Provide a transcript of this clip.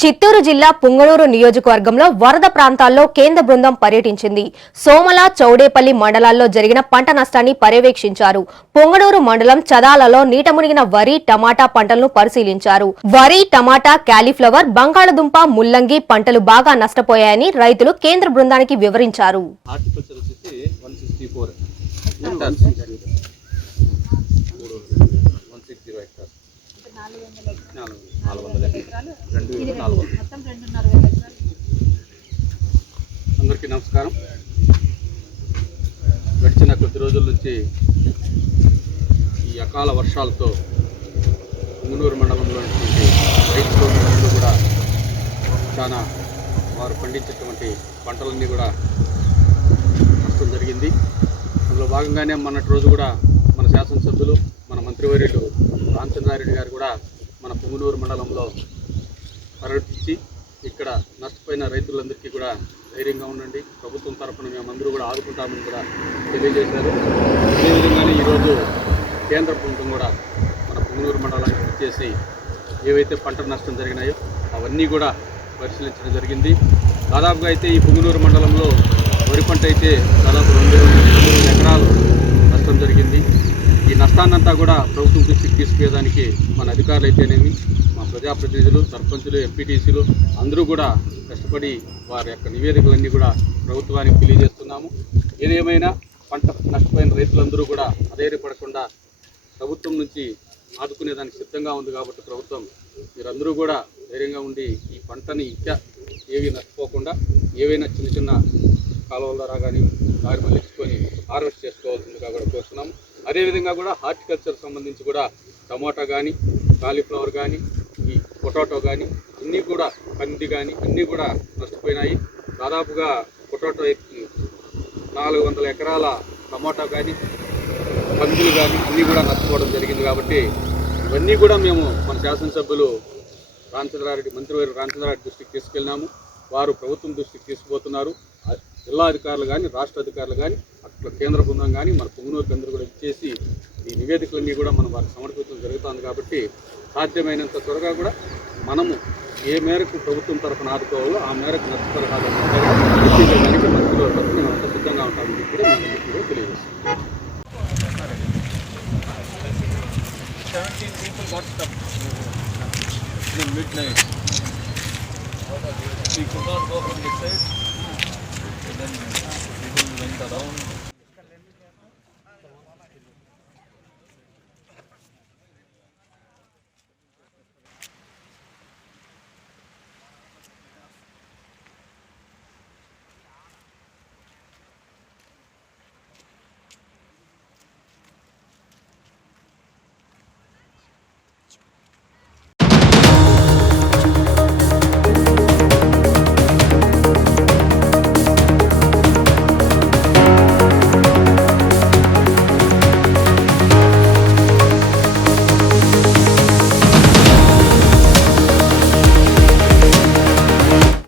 చిత్తూరు జిల్లా పుంగనూరు నియోజకవర్గంలో వరద ప్రాంతాల్లో కేంద్ర బృందం పర్యటించింది. సోమల, చౌడేపల్లి మండలాల్లో జరిగిన పంట నష్టాన్ని పర్యవేక్షించారు. పుంగనూరు మండలం చదాలలో నీట మునిగిన వరి, టమాటా పంటలను పరిశీలించారు. వరి, టమాటా, క్యాలీఫ్లవర్, బంగాళదుంప, ముల్లంగి పంటలు బాగా నష్టపోయాయని రైతులు కేంద్ర బృందానికి వివరించారు. అందరికీ నమస్కారం. గడిచిన కొద్ది రోజుల నుంచి ఈ అకాల వర్షాలతో పుంగనూరు మండలంలోని రైతులు కూడా చాలా వారు పండించేటువంటి పంటలన్నీ కూడా నష్టం జరిగింది. అందులో భాగంగానే మొన్నటి రోజు కూడా మన శాసనసభ్యులు, మన మంత్రివర్యులు రామచంద్రారెడ్డి గారు కూడా మన పుంగనూరు మండలంలో పర్యటించి ఇక్కడ నష్టపోయిన రైతులందరికీ కూడా ధైర్యంగా ఉండండి, ప్రభుత్వం తరఫున మేమందరూ కూడా ఆదుకుంటామని కూడా తెలియజేశారు. అదేవిధంగానే ఈరోజు కేంద్ర ప్రభుత్వం కూడా మన పుంగనూరు మండలానికి వచ్చేసి ఏవైతే పంట నష్టం జరిగినాయో అవన్నీ కూడా పరిశీలించడం జరిగింది. దాదాపుగా అయితే ఈ పుంగనూరు మండలంలో వరి పంట అయితే దాదాపు 2 ఎకరాలు నష్టం జరిగింది. ఈ నష్టాన్నంతా కూడా ప్రభుత్వం దృష్టికి తీసుకుపోయేదానికి మన అధికారులు అయితేనేమి, మా ప్రజాప్రతినిధులు, సర్పంచులు, ఎంపీటీసీలు అందరూ కూడా కష్టపడి వారి యొక్క నివేదికలన్నీ కూడా ప్రభుత్వానికి తెలియజేస్తున్నాము. ఏదేమైనా పంట నష్టపోయిన రైతులందరూ కూడా అధైర్యపడకుండా ప్రభుత్వం నుంచి ఆదుకునేదానికి సిద్ధంగా ఉంది. కాబట్టి ప్రభుత్వం మీరందరూ కూడా ధైర్యంగా ఉండి ఈ పంటని ఇంకా ఏవి నష్టపోకుండా ఏవైనా చిన్న చిన్న కాలువల ద్వారా కానీ దారి మళ్ళించుకొని హార్వెస్ట్ చేసుకోవాల్సిందిగా కూడా కోరుతున్నాము. అదేవిధంగా కూడా హార్టికల్చర్ సంబంధించి కూడా టమాటా కానీ, కాలీఫ్లవర్ కానీ, ఈ పొటాటో కానీ అన్నీ కూడా, కంది కానీ అన్నీ కూడా నష్టపోయినాయి. దాదాపుగా పొటాటో 400 ఎకరాల టమాటా కానీ, కందులు కానీ అన్నీ కూడా నష్టపోవడం జరిగింది. కాబట్టి ఇవన్నీ కూడా మేము మన శాసనసభ్యులు మంత్రివర్యులు రామచంద్రారెడ్డి దృష్టికి తీసుకెళ్ళినాము. వారు ప్రభుత్వం దృష్టికి తీసుకుపోతున్నారు. జిల్లా అధికారులు కానీ, రాష్ట్ర అధికారులు కానీ, అట్లా కేంద్ర బృందం కానీ మన పుంగనూరుకి అందరూ కూడా ఇచ్చేసి ఈ నివేదికలన్నీ కూడా మనం వారికి సమర్పించడం జరుగుతుంది. కాబట్టి సాధ్యమైనంత త్వరగా కూడా మనము ఏ మేరకు ప్రభుత్వం తరఫున ఆదుకోవాలో ఆ మేరకు నష్టపరిహారం మంత్రుల తరఫున మేము అంత సిద్ధంగా ఉంటామని కూడా మేము కూడా తెలియజేస్తాం. 17 people got stuck in midnight. We could not go from this side. Then people went around.